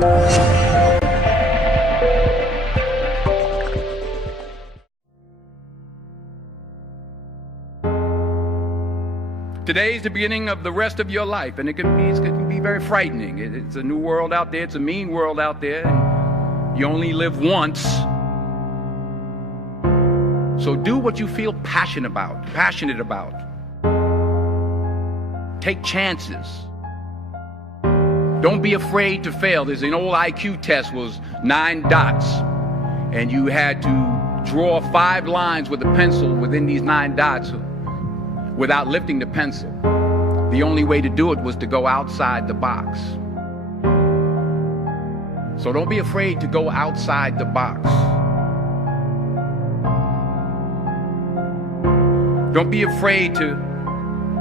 Today is the beginning of the rest of your life, and it can be very frightening. It's a new world out there. It's a mean world out there, and you only live once. So do what you feel passionate about. Take chances. Don't be afraid to fail. There's an old IQ test, was 9 dots, and you had to draw 5 lines with a pencil within these 9 dots without lifting the pencil. The only way to do it was to go outside the box. So don't be afraid to go outside the box. Don't be afraid to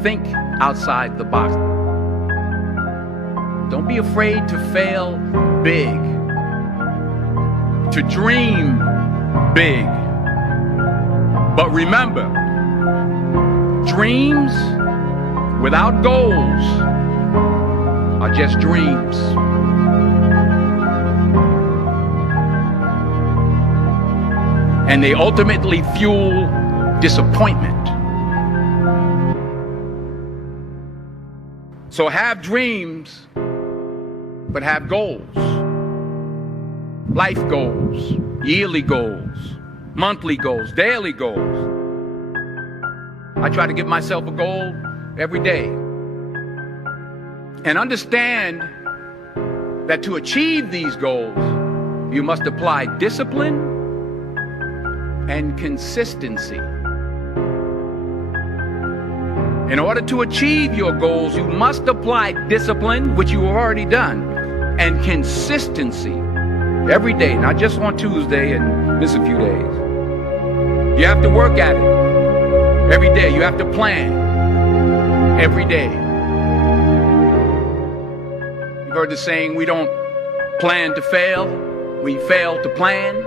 think outside the box. Don't be afraid to fail big, to dream big. But remember, dreams without goals are just dreams. And they ultimately fuel disappointment. So have dreams, but have goals. Life goals, yearly goals, monthly goals, daily goals. I try to give myself a goal every day. And understand that to achieve these goals, you must apply discipline and consistency. In order to achieve your goals, you must apply discipline, which you have already done, and consistency every day, not just on Tuesday and miss a few days. You have to work at it every day. You have to plan every day. You've heard the saying, we don't plan to fail, we fail to plan.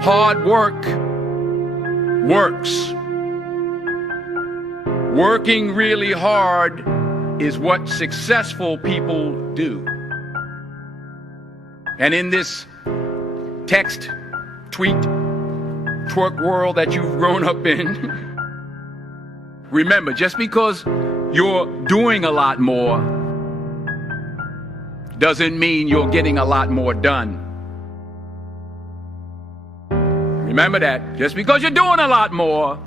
Hard work works. Working really hard is what successful people do. And in this text, tweet, twerk world that you've grown up in, remember, just because you're doing a lot more doesn't mean you're getting a lot more done. Remember that. Just because you're doing a lot more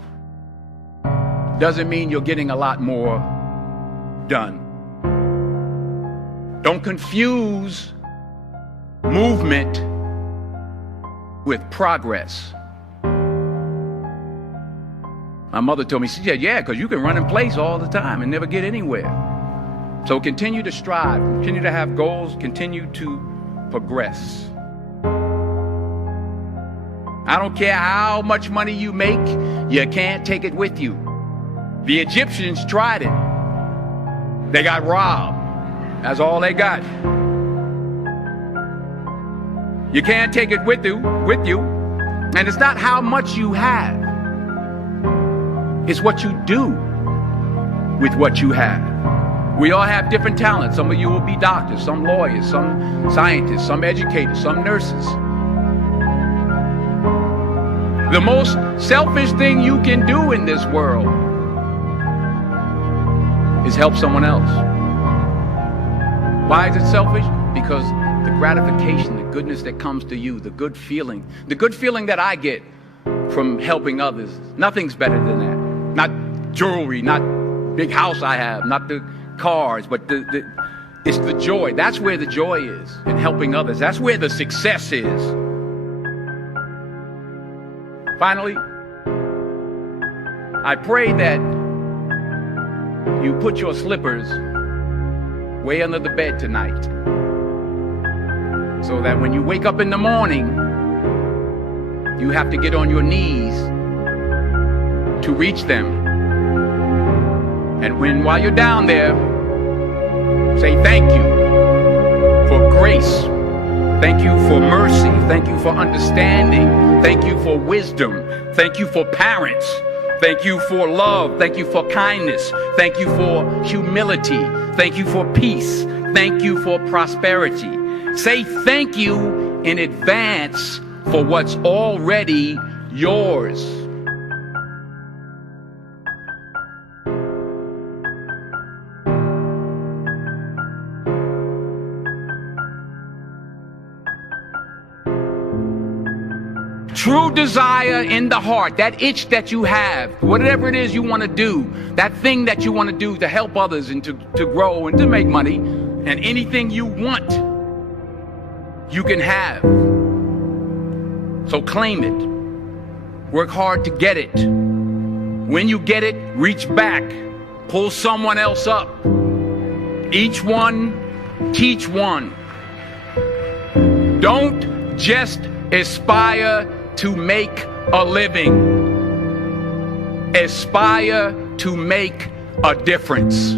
doesn't mean you're getting a lot more done. Don't confuse movement with progress. My mother told me, she said, yeah, because you can run in place all the time and never get anywhere. So continue to strive, continue to have goals, continue to progress. I don't care how much money you make, you can't take it with you. The Egyptians tried it. They got robbed. That's all they got. You can't take it with you. And it's not how much you have. It's what you do with what you have. We all have different talents. Some of you will be doctors, some lawyers, some scientists, some educators, some nurses. The most selfish thing you can do in this world is help someone else. Why is it selfish? Because the gratification, the goodness that comes to you, the good feeling that I get from helping others, nothing's better than that. Not jewelry, not big house I have, not the cars, but it's the joy. That's where the joy is, in helping others. That's where the success is. Finally, I pray that you put your slippers way under the bed tonight, so that when you wake up in the morning, you have to get on your knees to reach them. And while you're down there, say thank you for grace. Thank you for mercy. Thank you for understanding. Thank you for wisdom. Thank you for parents. Thank you for love. Thank you for kindness. Thank you for humility. Thank you for peace. Thank you for prosperity. Say thank you in advance for what's already yours. True desire in the heart, that itch that you have, whatever it is you want to do, that thing that you want to do to help others and to grow and to make money, and anything you want, you can have. So claim it. Work hard to get it. When you get it, reach back. Pull someone else up. Each one, teach one. Don't just aspire to make a living. Aspire to make a difference.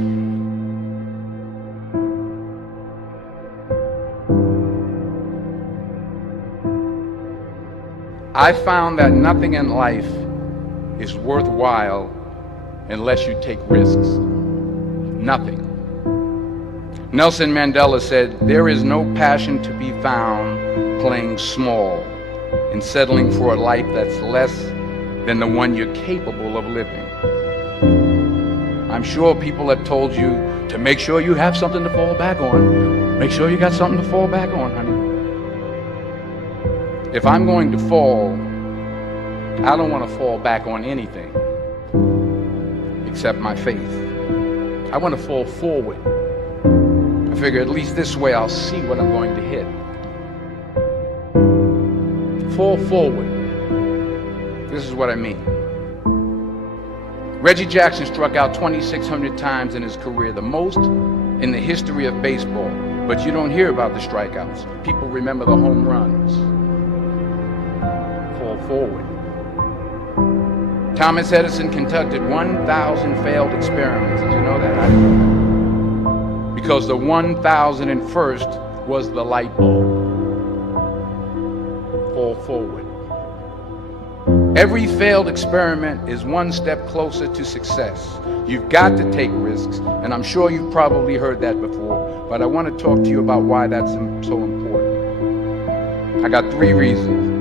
I found that nothing in life is worthwhile unless you take risks. Nothing. Nelson Mandela said, "There is no passion to be found playing small and settling for a life that's less than the one you're capable of living." I'm sure people have told you to make sure you have something to fall back on. Make sure you got something to fall back on, honey. If I'm going to fall, I don't want to fall back on anything except my faith. I want to fall forward. I figure at least this way I'll see what I'm going to hit. Fall forward. This is what I mean. Reggie Jackson struck out 2,600 times in his career, the most in the history of baseball. But you don't hear about the strikeouts. People remember the home runs. Fall forward. Thomas Edison conducted 1,000 failed experiments. Did you know that? I didn't know that. Because the 1,001st was the light bulb. Fall forward. Every failed experiment is one step closer to success. You've got to take risks, and I'm sure you've probably heard that before, but I want to talk to you about why that's so important. I got 3 reasons.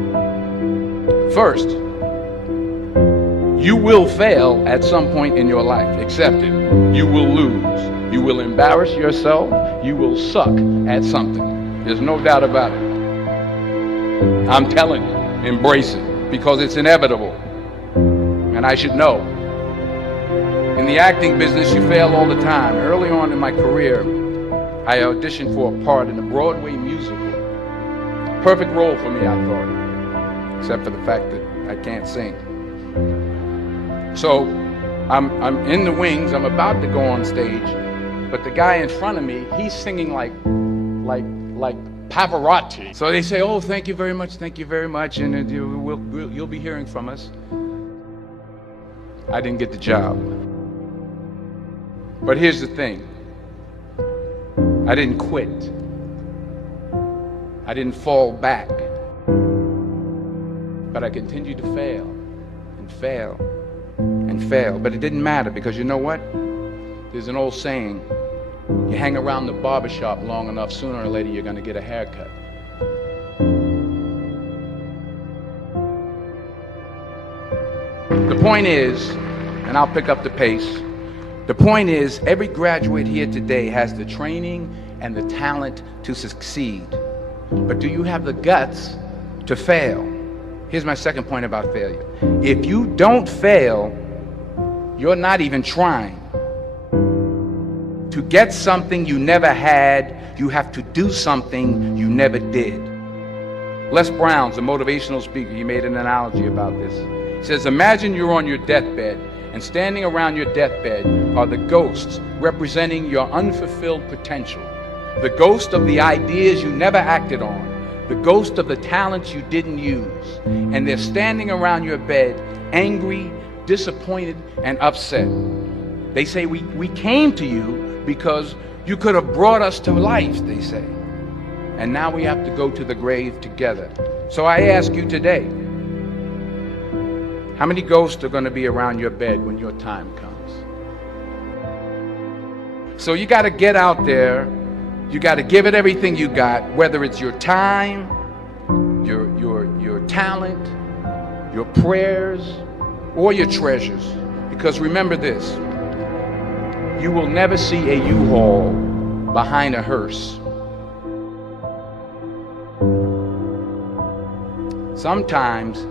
First, you will fail at some point in your life. Accept it. You will lose. You will embarrass yourself. You will suck at something. There's no doubt about it. I'm telling you, embrace it, because it's inevitable. And I should know. In the acting business, you fail all the time. Early on in my career, I auditioned for a part in a Broadway musical. Perfect role for me, I thought, except for the fact that I can't sing. So I'm in the wings. I'm about to go on stage, but the guy in front of me, he's singing like Pavarotti. So they say, "Oh, thank you very much, and you'll be hearing from us." I didn't get the job. But here's the thing. I didn't quit. I didn't fall back. But I continued to fail and fail and fail. But it didn't matter, because you know what? There's an old saying, you hang around the barbershop long enough, sooner or later you're going to get a haircut. The point is, and I'll pick up the pace, the point is, every graduate here today has the training and the talent to succeed. But do you have the guts to fail? Here's my second point about failure. If you don't fail, you're not even trying. To get something you never had, you have to do something you never did. Les Brown's a motivational speaker. He made an analogy about this. He says, imagine you're on your deathbed, and standing around your deathbed are the ghosts representing your unfulfilled potential. The ghost of the ideas you never acted on. The ghost of the talents you didn't use. And they're standing around your bed, angry, disappointed, and upset. They say, we came to you because you could have brought us to life, they say. And now we have to go to the grave together. So I ask you today, how many ghosts are going to be around your bed when your time comes? So you got to get out there. You got to give it everything you got, whether it's your time, your talent, your prayers, or your treasures. Because remember this, you will never see a U-Haul behind a hearse. Sometimes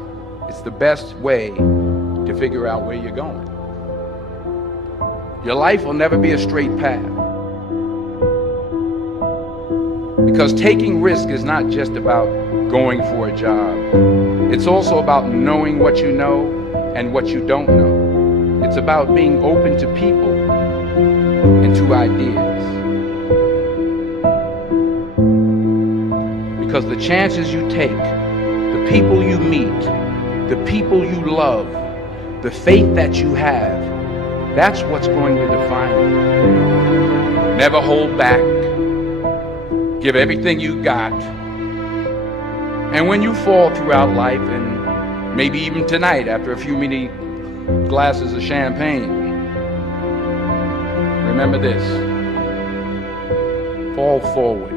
it's the best way to figure out where you're going. Your life will never be a straight path. Because taking risk is not just about going for a job. It's also about knowing what you know and what you don't know. It's about being open to people and to ideas. Because the chances you take, the people you meet, the people you love, the faith that you have, that's what's going to define you. Never hold back. Give everything you got. And when you fall throughout life, and maybe even tonight after a few many glasses of champagne, remember this: fall forward.